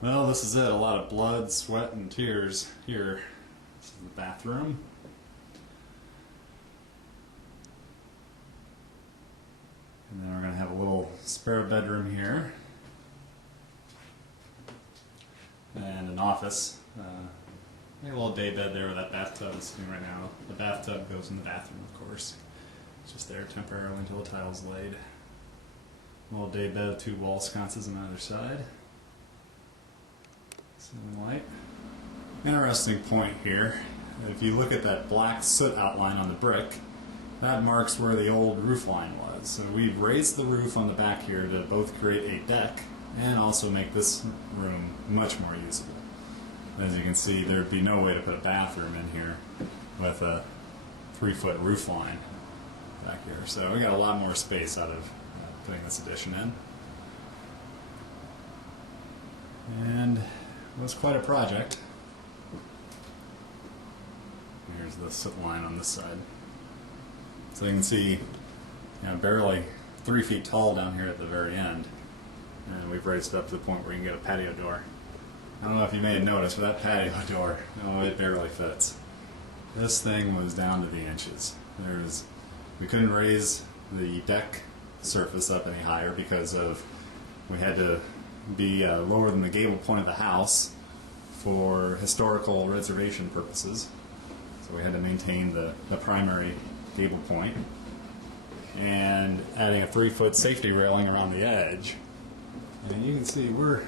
Well, this is it. A lot of blood, sweat, and tears here. This is the bathroom. And then we're going to have a little spare bedroom here. And an office. Maybe a little day bed there where that bathtub is sitting right now. The bathtub goes in the bathroom, of course. It's just there temporarily until the tile's laid. A little day bed, 2 wall sconces on either side. Ceiling light. Interesting point here. If you look at that black soot outline on the brick, that marks where the old roof line was. So we've raised the roof on the back here to both create a deck and also make this room much more usable. As you can see, there'd be no way to put a bathroom in here with a 3-foot roof line back here. So we got a lot more space out of putting this addition in. And it was quite a project. Here's the soot line on this side. So you can see, barely 3 feet tall down here at the very end. And we've raised it up to the point where you can get a patio door. I don't know if you may have noticed, but that patio door, it barely fits. This thing was down to the inches. We couldn't raise the deck surface up any higher because we had to be lower than the gable point of the house for historical reservation purposes. So we had to maintain the primary gable point, and adding a 3-foot safety railing around the edge. And you can see we're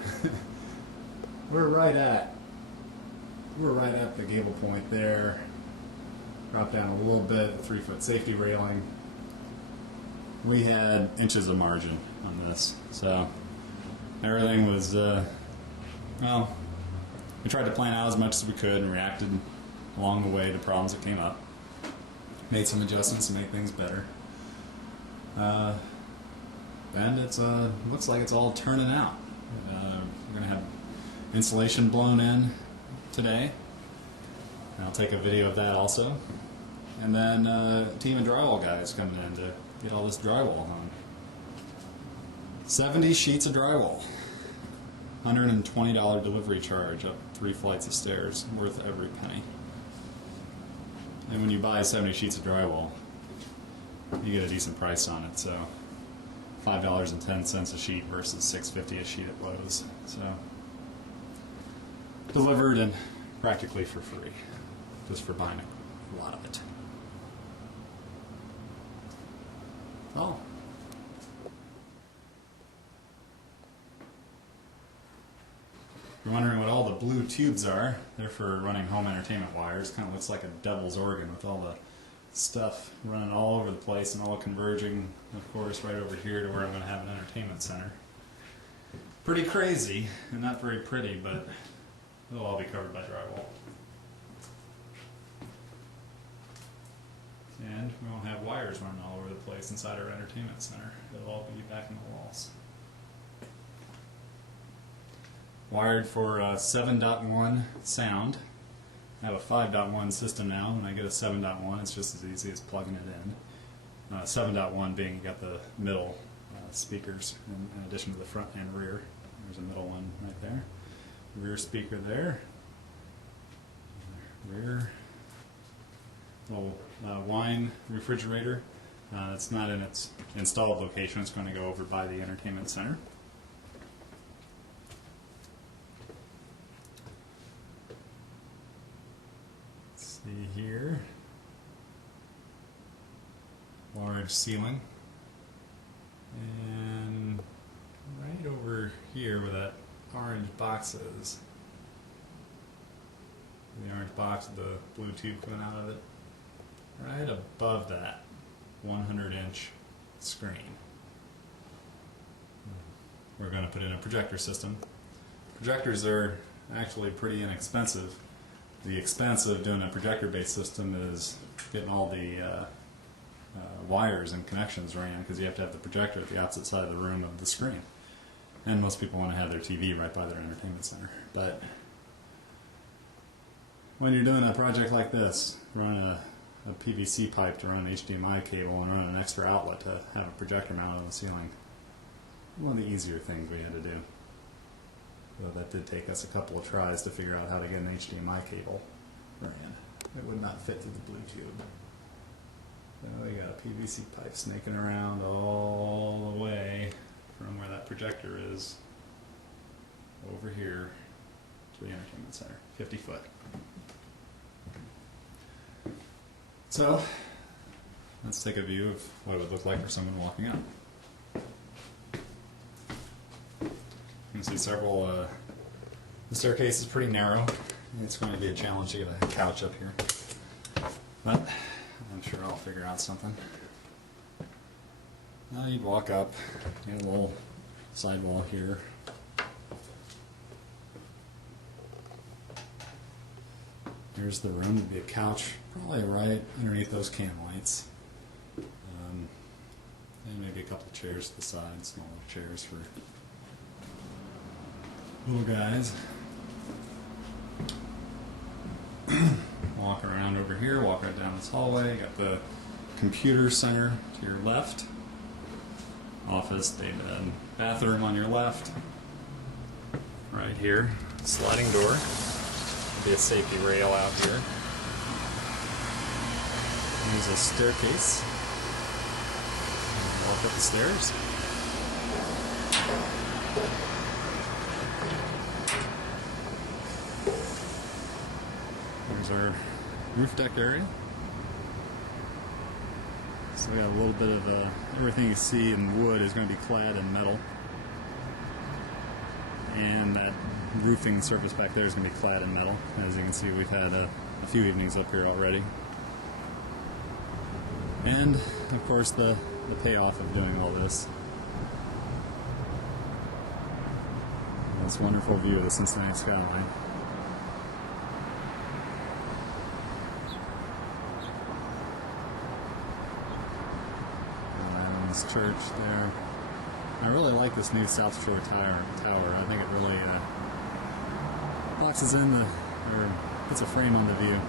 right at the gable point there. Drop down a little bit, 3-foot safety railing. We had inches of margin on this, so everything was well, we tried to plan out as much as we could and reacted along the way to problems that came up. Made some adjustments to make things better. And it looks like it's all turning out. We're going to have insulation blown in today. And I'll take a video of that also. And then a team of drywall guys coming in to get all this drywall hung. 70 sheets of drywall. $120 delivery charge up 3 flights of stairs, worth every penny. And when you buy 70 sheets of drywall, you get a decent price on it. So $5.10 a sheet versus $6.50 a sheet at Lowe's. So delivered and practically for free, just for buying a lot of it. Oh. You're wondering what all the blue tubes are. They're for running home entertainment wires. Kind of looks like a devil's organ with all the stuff running all over the place and all converging, of course, right over here to where I'm going to have an entertainment center. Pretty crazy and not very pretty, but it'll all be covered by drywall. And we won't have wires running all over the place inside our entertainment center. It'll all be back in the walls. Wired for 7.1 sound. I have a 5.1 system now. When I get a 7.1, it's just as easy as plugging it in. 7.1 being you got the middle speakers in addition to the front and rear. There's a middle one right there. Rear speaker there. Rear. Little wine refrigerator. It's not in its installed location. It's going to go over by the entertainment center. See here, large ceiling, and right over here where that orange box is, the orange box with the blue tube coming out of it, right above that 100-inch screen. We're going to put in a projector system. Projectors are actually pretty inexpensive. The expense of doing a projector-based system is getting all the wires and connections ran, because you have to have the projector at the opposite side of the room of the screen. And most people want to have their TV right by their entertainment center. But when you're doing a project like this, run a PVC pipe to run an HDMI cable and run an extra outlet to have a projector mounted on the ceiling. One of the easier things we had to do. Though that did take us a couple of tries to figure out how to get an HDMI cable ran. It would not fit through the blue tube. So we got a PVC pipe snaking around all the way from where that projector is over here to the entertainment center, 50 foot. So let's take a view of what it would look like for someone walking up. You can see several, the staircase is pretty narrow. It's going to be a challenge to get a couch up here, but I'm sure I'll figure out something. Now you'd walk up, you have a little sidewall here. Here's the room. There'd be a couch probably right underneath those can lights. And maybe a couple of chairs to the side, smaller chairs for little guys. Walk around over here, walk right down this hallway. Got the computer center to your left. Office, day bed, bathroom on your left. Right here, sliding door. Be a safety rail out here. There's a staircase. Walk up the stairs. There's our roof deck area. So we got a little bit of everything you see in wood is going to be clad in metal. And that roofing surface back there is going to be clad in metal. As you can see, we've had a few evenings up here already. And, of course, the payoff of doing all this. This wonderful view of the Cincinnati skyline. This church there. I really like this new South Shore tower. I think it really boxes in or puts a frame on the view.